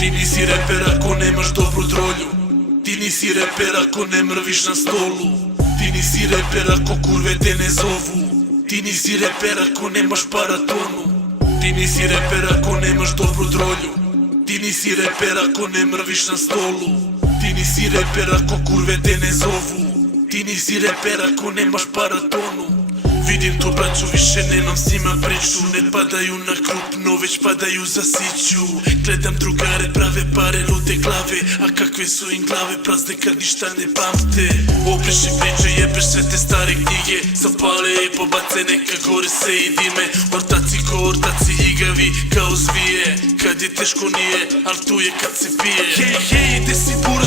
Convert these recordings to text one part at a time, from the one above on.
Ti nisi reper ako nemaš dobru drolju. Ti nisi reper ako ne mrviš na stolu. Ti nisi reper ako kurve te ne zovu. Ti nisi reper ako nemaš paratonu. Ti nisi reper ako nemaš dobru drolju. Ti nisi reper ako ne mrviš na stolu. Ti nisi reper ako kurve te ne zovu. Ti nisi reper ako nemaš paratonu. Vidim to braću, više nemam s njima priču. Ne padaju na krupno, već padaju za siću. Gledam drugare, prave pare, lute glave. A kakve su im glave prazne kad ništa ne pamte. Obriši priče, jebeš sve te stare knjige. Zapale i pobace, neka gore se i dime. Ortaci ko ortaci, ljigavi kao zvije. Kad je teško nije, al tu je kad se pije. Hej, hej, ide si bura,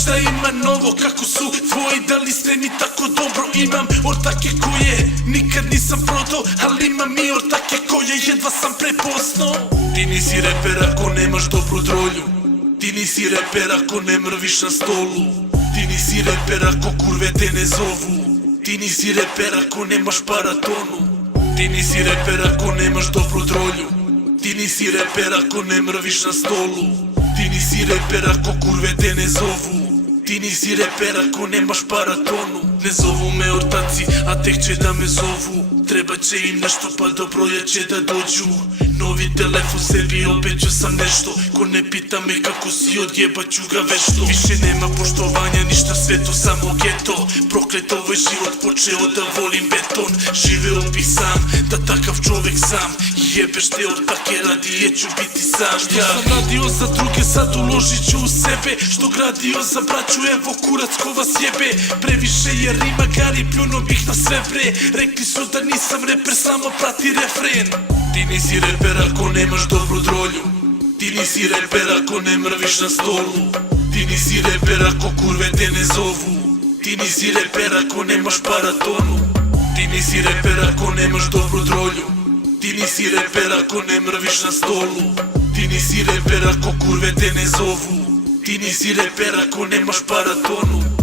šta ima novo? Kako su tvoji, da li ste mi tako dobro? Imam ortake koje nikad nisam prodao, ali imam i ortake koje jedva sam prepoznao. Ti nisi reper ako nemaš dobru drolju. Ti nisi reper ako ne mrviš na stolu. Ti nisi reper ako kurve te ne zovu. Ti nisi reper ako nemaš paratonu. Ti nisi reper ako nemaš dobru drolju. Ti nisi reper ako ne mrviš na stolu. Ti nisi reper ako kurve te ne zovu. Ti nisi reper ako nemaš paratonu. Ne zovu me ortaci, a tek će da me zovu. Treba će im nešto pa do broja će da dođu. Novi telefon sebi obećao sam nešto. Ko ne pita me kako si, odjebaću ga vešto. Više nema poštovanja, ništa sveto, samo geto. Proklet ovaj život, počeo da volim beton. Živeo bih sam, da takav čovek sam. Jebeš te ortake, radije ću biti sam. Što sam radio za druge, sad uložit ću u sebe. Što gradio za braću, evo kurac ko vas jebe. Previše je rima, gari, pljuno bih na sve bre. Rekli su da nisam reper, samo prati refren. Ti nisi reper ako nemaš dobru drolju. Ti nisi reper ako ne mrviš na stolu. Ti nisi reper ako kurve te ne zovu. Ti nisi reper ako nemaš paratonu. Ti nisi reper ako nemaš dobru drolju. Ti nisi reper ako ne mrviš na stolu. Ti nisi reper ako kurve te ne zovu. Ti nisi reper ako nemaš paratonu.